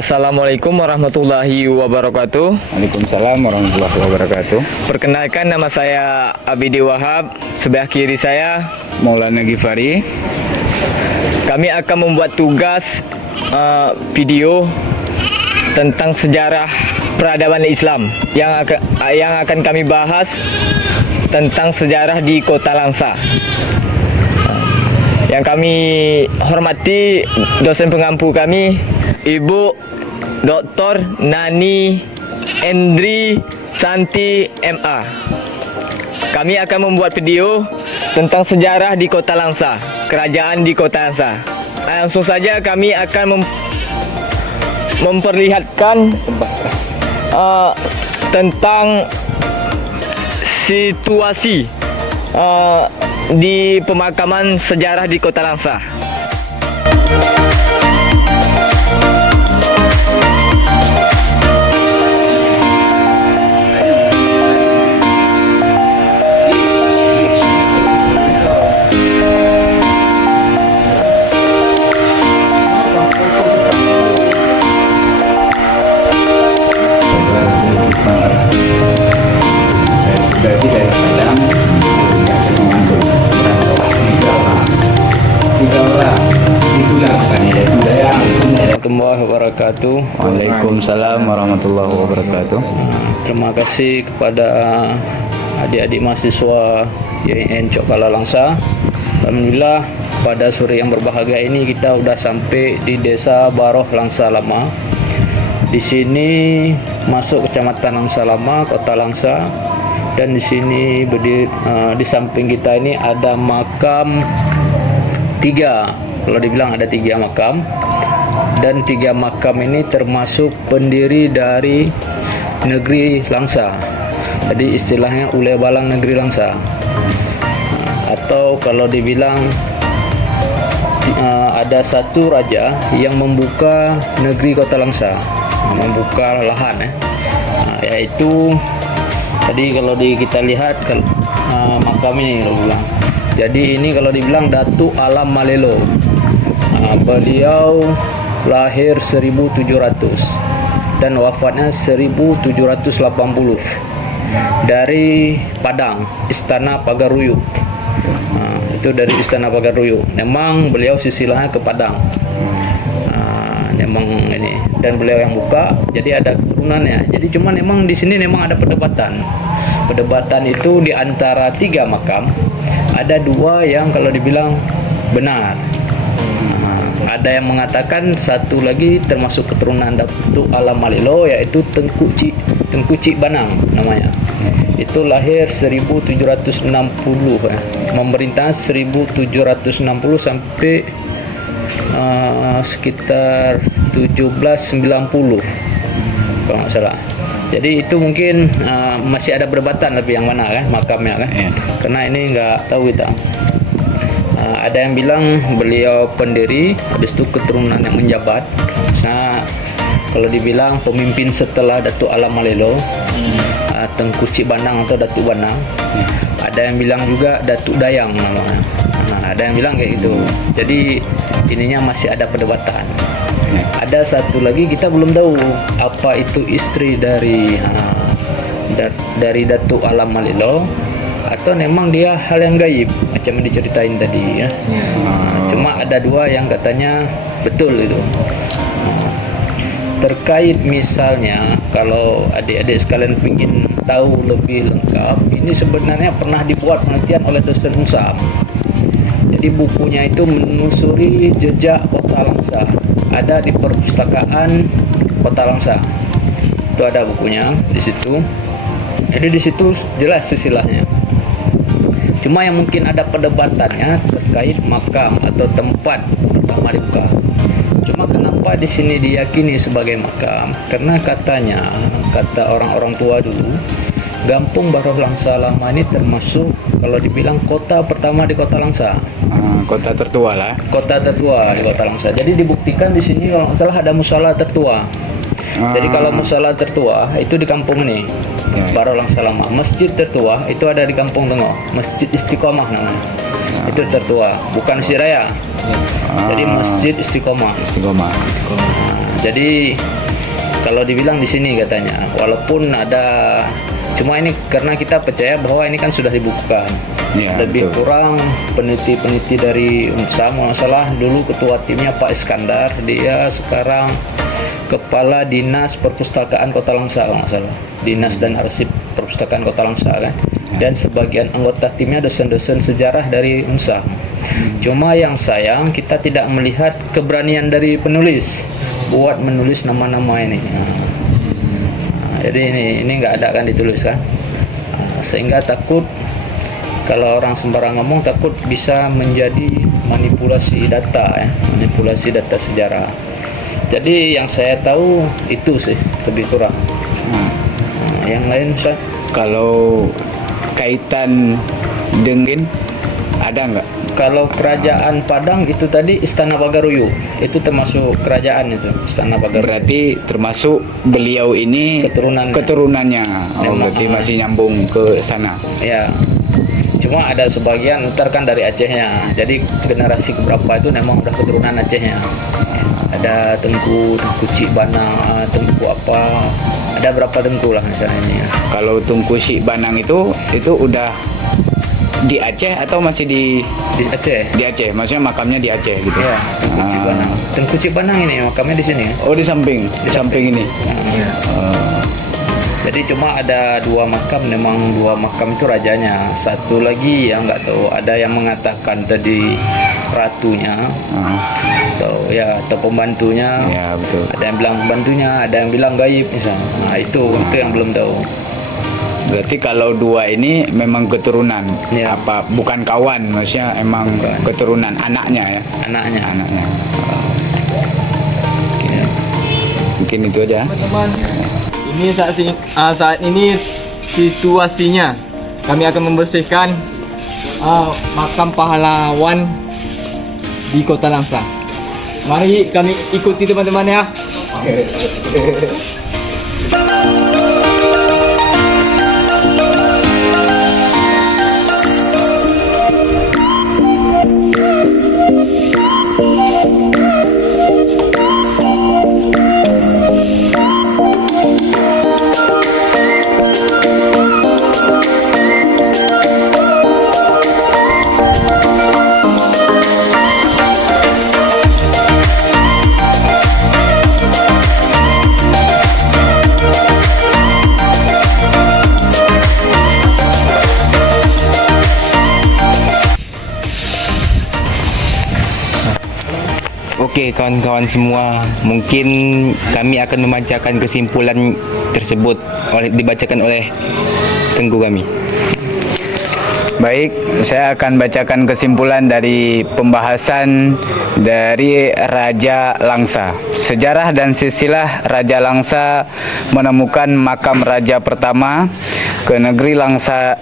Assalamualaikum warahmatullahi wabarakatuh. Waalaikumsalam warahmatullahi wabarakatuh. Perkenalkan, nama saya Abidi Wahab. Sebelah kiri saya Maulana Ghifari. kami akan membuat tugas video tentang sejarah peradaban Islam yang akan kami bahas tentang sejarah di Kota Langsa. Yang kami hormati dosen pengampu kami, Ibu Dr. Nani Endri Santi MA. Kami akan membuat video tentang sejarah di Kota Langsa, kerajaan di Kota Langsa. Langsung saja kami akan memperlihatkan tentang situasi di pemakaman sejarah di Kota Langsa. Warahmatullahi wabarakatuh. Waalaikumsalam warahmatullahi wabarakatuh. Terima kasih kepada adik-adik mahasiswa YIN Cokala Langsa. Alhamdulillah pada sore yang berbahagia ini kita sudah sampai di Desa Baroh Langsa Lama. Di sini masuk Kecamatan Langsa Lama, Kota Langsa. Dan di sini di samping kita ini ada makam tiga. Kalau dibilang ada 3 makam. Dan 3 makam ini termasuk pendiri dari negeri Langsa. Jadi istilahnya Ule Balang negeri Langsa. Atau kalau dibilang ada satu raja yang membuka negeri Kota Langsa, membuka lahan yaitu tadi kalau kita lihat makam ini kalau bilang. Jadi ini kalau dibilang Datuk Alam Malelo. Beliau lahir 1700 dan wafatnya 1780 dari Padang, Istana Pagaruyuk. Itu dari Istana Pagaruyuk. Memang beliau sisilahnya ke Padang. Memang ini, dan beliau yang buka, jadi ada keturunannya. Jadi cuman memang di sini memang ada perdebatan. Perdebatan itu di antara 3 makam, ada 2 yang kalau dibilang benar. Ada yang mengatakan satu lagi termasuk keturunan Datuk Alam Malelo, yaitu Tengku Cik Banang namanya. Itu lahir 1760, memerintah 1760 sampai sekitar 1790 kalau nggak salah. Jadi itu mungkin masih ada perdebatan tapi yang mana kan makamnya kan, karena ini nggak tahu kita. Ada yang bilang beliau pendiri, habis itu keturunan yang menjabat. Nah, kalau dibilang pemimpin setelah Datuk Alam Malelo, Tengku Cik Banang atau Datuk Banang. Ada yang bilang juga Datuk Dayang namanya. Ada yang bilang kayak gitu. Jadi ininya masih ada perdebatan. Ada satu lagi kita belum tahu apa itu istri dari Datuk Alam Malelo, atau memang dia hal yang gaib macam yang diceritain tadi ya. Cuma ada 2 yang katanya betul itu. Terkait misalnya kalau adik-adik sekalian ingin tahu lebih lengkap, ini sebenarnya pernah dibuat penelitian oleh dosen Unsam. Jadi bukunya itu menelusuri jejak Kota Langsa, ada di perpustakaan Kota Langsa. Itu ada bukunya di situ. Jadi di situ jelas silsilahnya. Cuma yang mungkin ada perdebatannya terkait makam atau tempat pertama dibuka. Cuma kenapa di sini diyakini sebagai makam? Karena katanya, kata orang-orang tua dulu, Gampung Baroh Langsa Lama ini termasuk kalau dibilang kota pertama di Kota Langsa. Kota tertua lah. Kota tertua di Kota Langsa. Jadi dibuktikan di sini kalau nggak salah ada musala tertua. Jadi kalau musala tertua itu di kampung ini, Baroh Langsa Lama. Masjid tertua itu ada di Kampung Tengah, Masjid Istiqomah namanya. Itu tertua, bukan Masjid Raya. Jadi Masjid Istiqomah. Istiqomah. Jadi kalau dibilang di sini katanya, walaupun ada, cuma ini karena kita percaya bahwa ini kan sudah dibuka. Ya, Lebih betul. kurang peneliti-peneliti dari UNSA, masalah dulu ketua timnya Pak Iskandar, dia sekarang Kepala Dinas Perpustakaan Kota Langsa kalau nggak salah. Dinas dan Arsip Perpustakaan Kota Langsa kan. Dan sebagian anggota timnya dosen-dosen sejarah dari UNSA. Cuma yang sayang kita tidak melihat keberanian dari penulis buat menulis nama-nama ini. Jadi ini nggak ada kan ditulis kan. Sehingga takut kalau orang sembarang ngomong, takut bisa menjadi manipulasi data ya, manipulasi data sejarah. Jadi yang saya tahu itu sih lebih kurang. Yang lain Ustaz? Kalau kaitan dengan ada nggak? Kalau kerajaan Padang itu tadi Istana Bagaruyu, itu termasuk kerajaan itu, Istana Bagaruyu. Berarti termasuk beliau ini keturunannya. Oh, Memang, berarti masih nyambung ke sana. Ya. Cuma ada sebagian ntar kan dari Acehnya. Jadi generasi keberapa itu memang udah keturunan Acehnya. Ada Tengku Cik Banang, Tengku apa? Ada berapa Tengku lah misalnya ini. Kalau Tungku Syik Banang itu udah di Aceh atau masih di Aceh. di Aceh? Maksudnya makamnya di Aceh gitu. Ya, Tengku Cik Banang. Tengku Cik Banang ini makamnya di sini. Oh, di samping ini. Jadi cuma ada dua makam, memang dua makam itu rajanya. Satu lagi yang nggak tahu, ada yang mengatakan tadi ratunya, atau pembantunya. Ya, betul. Ada yang bilang pembantunya, ada yang bilang gaib misalnya. Nah itu yang belum tahu. Berarti kalau dua ini memang keturunan. Ya. Apa bukan kawan, maksudnya emang Bukan. keturunan anaknya ya. Anaknya. Ya. Mungkin itu aja. Teman-teman, ini saat ini situasinya kami akan membersihkan makam pahlawan di Kota Langsa. Mari kami ikuti teman-teman ya. Okey kawan-kawan semua, mungkin kami akan membacakan kesimpulan tersebut dibacakan oleh tengku kami. Baik, saya akan bacakan kesimpulan dari pembahasan dari Raja Langsa. Sejarah dan silsilah Raja Langsa menemukan makam raja pertama ke negeri Langsa,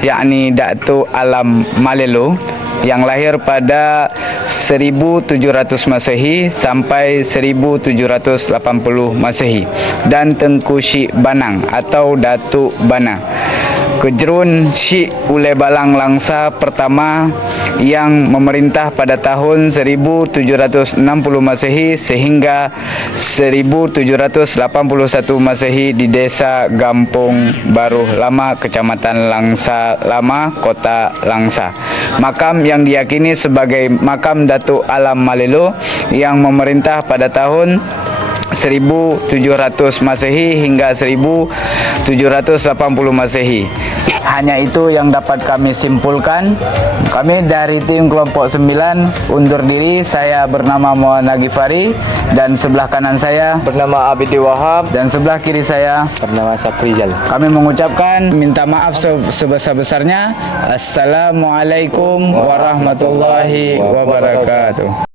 yakni Datuk Alam Malelo, yang lahir pada 1700 Masehi sampai 1780 Masehi, dan Tengku Syik Banang atau Datuk Bana, Kejerun Syik Ulebalang Langsa pertama yang memerintah pada tahun 1760 Masehi sehingga 1781 Masehi di Desa Gampung Baruh Lama, Kecamatan Langsa Lama, Kota Langsa. Makam yang diyakini sebagai makam Datuk Alam Malelo yang memerintah pada tahun 1700 Masehi hingga 1780 Masehi. Hanya itu yang dapat kami simpulkan. Kami dari tim kelompok 9 undur diri. Saya bernama Muhammad Nagifari dan sebelah kanan saya Bernama Abidi Wahab. dan sebelah kiri saya Bernama Saprizal. kami mengucapkan minta maaf sebesar-besarnya. Assalamualaikum warahmatullahi wabarakatuh.